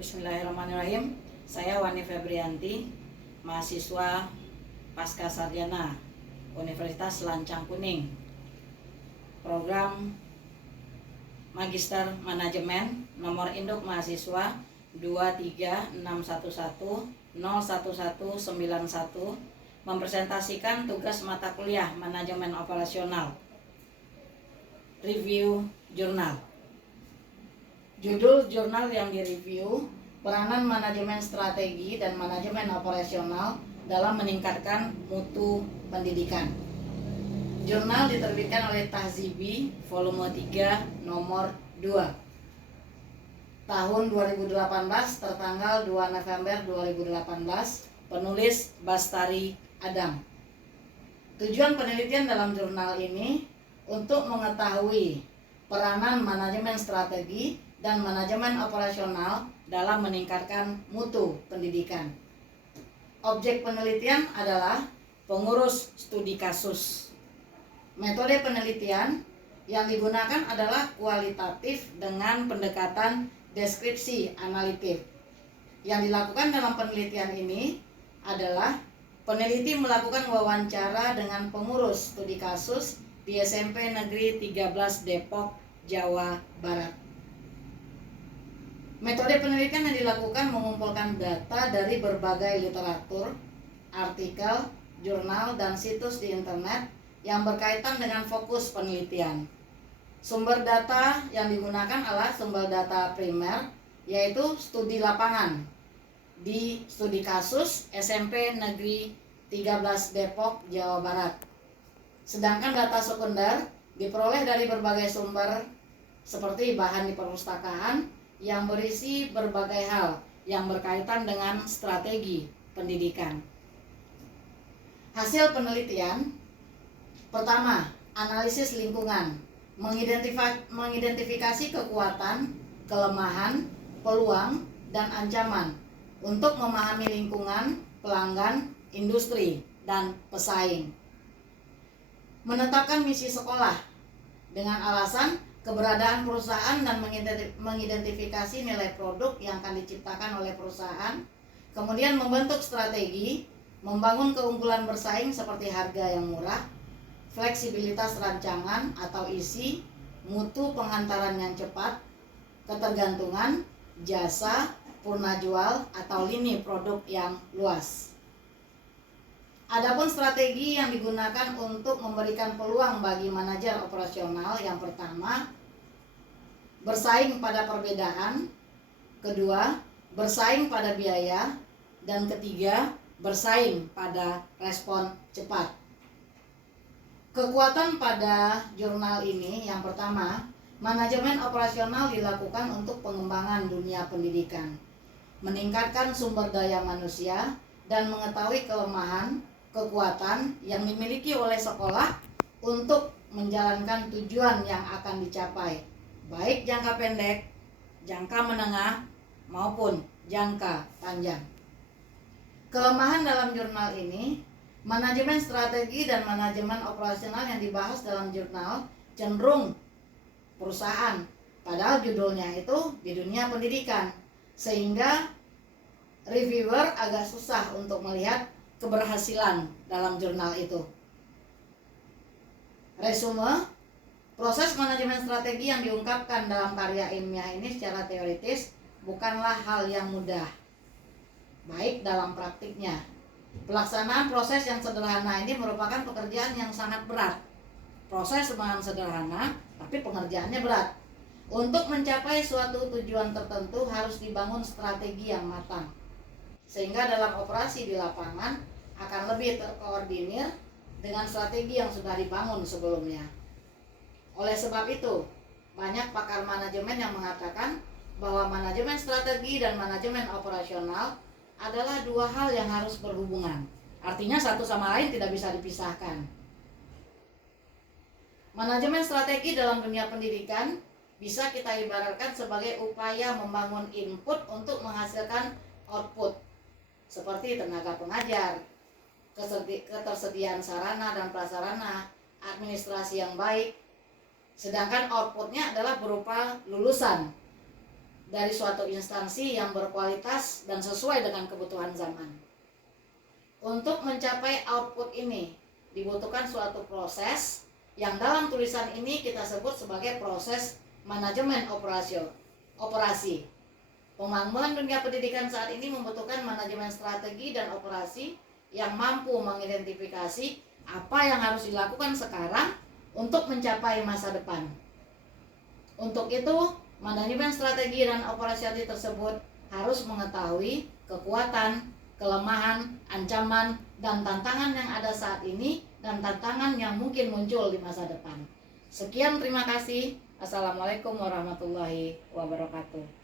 Bismillahirrahmanirrahim. Saya Wani Febrianti, mahasiswa Pasca Sarjana Universitas Lancang Kuning, program Magister Manajemen, nomor induk mahasiswa 23611011191, mempresentasikan tugas mata kuliah Manajemen Operasional. Review jurnal. Judul jurnal yang direview, peranan manajemen strategi dan manajemen operasional dalam meningkatkan mutu pendidikan. Jurnal diterbitkan oleh Tahzibi volume 3 nomor 2 tahun 2018 tertanggal 2 November 2018, penulis Bastari Adam. Tujuan penelitian dalam jurnal ini untuk mengetahui peranan manajemen strategi dan manajemen operasional dalam meningkatkan mutu pendidikan. Objek penelitian adalah pengurus studi kasus. Metode penelitian yang digunakan adalah kualitatif dengan pendekatan deskripsi analitik. Yang dilakukan dalam penelitian ini adalah peneliti melakukan wawancara dengan pengurus studi kasus di SMP Negeri 13 Depok, Jawa Barat. Metode penelitian yang dilakukan mengumpulkan data dari berbagai literatur, artikel, jurnal, dan situs di internet yang berkaitan dengan fokus penelitian. Sumber data yang digunakan adalah sumber data primer, yaitu studi lapangan di studi kasus SMP Negeri 13 Depok, Jawa Barat. Sedangkan data sekunder diperoleh dari berbagai sumber seperti bahan di perpustakaan yang berisi berbagai hal yang berkaitan dengan strategi pendidikan. Hasil penelitian pertama, analisis lingkungan, mengidentifikasi kekuatan, kelemahan, peluang, dan ancaman untuk memahami lingkungan, pelanggan, industri, dan pesaing. Menetapkan misi sekolah dengan alasan keberadaan perusahaan dan mengidentifikasi nilai produk yang akan diciptakan oleh perusahaan. Kemudian membentuk strategi, membangun keunggulan bersaing seperti harga yang murah, fleksibilitas rancangan atau isi, mutu penghantaran yang cepat, ketergantungan, jasa, purna jual atau lini produk yang luas. Adapun strategi yang digunakan untuk memberikan peluang bagi manajer operasional, yang pertama, bersaing pada perbedaan, kedua, bersaing pada biaya, dan ketiga, bersaing pada respon cepat. Kekuatan pada jurnal ini, yang pertama, manajemen operasional dilakukan untuk pengembangan dunia pendidikan, meningkatkan sumber daya manusia, dan mengetahui kelemahan, kekuatan yang dimiliki oleh sekolah untuk menjalankan tujuan yang akan dicapai, baik jangka pendek, jangka menengah, maupun jangka panjang. Kelemahan dalam jurnal ini, manajemen strategi dan manajemen operasional yang dibahas dalam jurnal cenderung perusahaan, padahal judulnya itu di dunia pendidikan, sehingga reviewer agak susah untuk melihat keberhasilan dalam jurnal itu. Resume, proses manajemen strategi yang diungkapkan dalam karya ilmiah ini secara teoritis bukanlah hal yang mudah, baik dalam praktiknya. Pelaksanaan proses yang sederhana ini merupakan pekerjaan yang sangat berat. Proses memang sederhana, tapi pengerjaannya berat. Untuk mencapai suatu tujuan tertentu harus dibangun strategi yang matang, sehingga dalam operasi di lapangan akan lebih terkoordinir dengan strategi yang sudah dibangun sebelumnya. Oleh sebab itu, banyak pakar manajemen yang mengatakan bahwa manajemen strategi dan manajemen operasional adalah dua hal yang harus berhubungan. Artinya satu sama lain tidak bisa dipisahkan. Manajemen strategi dalam dunia pendidikan bisa kita ibaratkan sebagai upaya membangun input untuk menghasilkan output, seperti tenaga pengajar, ketersediaan sarana dan prasarana, administrasi yang baik. Sedangkan outputnya adalah berupa lulusan dari suatu instansi yang berkualitas dan sesuai dengan kebutuhan zaman. Untuk mencapai output ini dibutuhkan suatu proses yang dalam tulisan ini kita sebut sebagai proses manajemen operasi. Pembangunan dunia pendidikan saat ini membutuhkan manajemen strategi dan operasi yang mampu mengidentifikasi apa yang harus dilakukan sekarang untuk mencapai masa depan. Untuk itu, manajemen strategi dan operasi tersebut harus mengetahui kekuatan, kelemahan, ancaman, dan tantangan yang ada saat ini dan tantangan yang mungkin muncul di masa depan. Sekian, terima kasih. Assalamualaikum warahmatullahi wabarakatuh.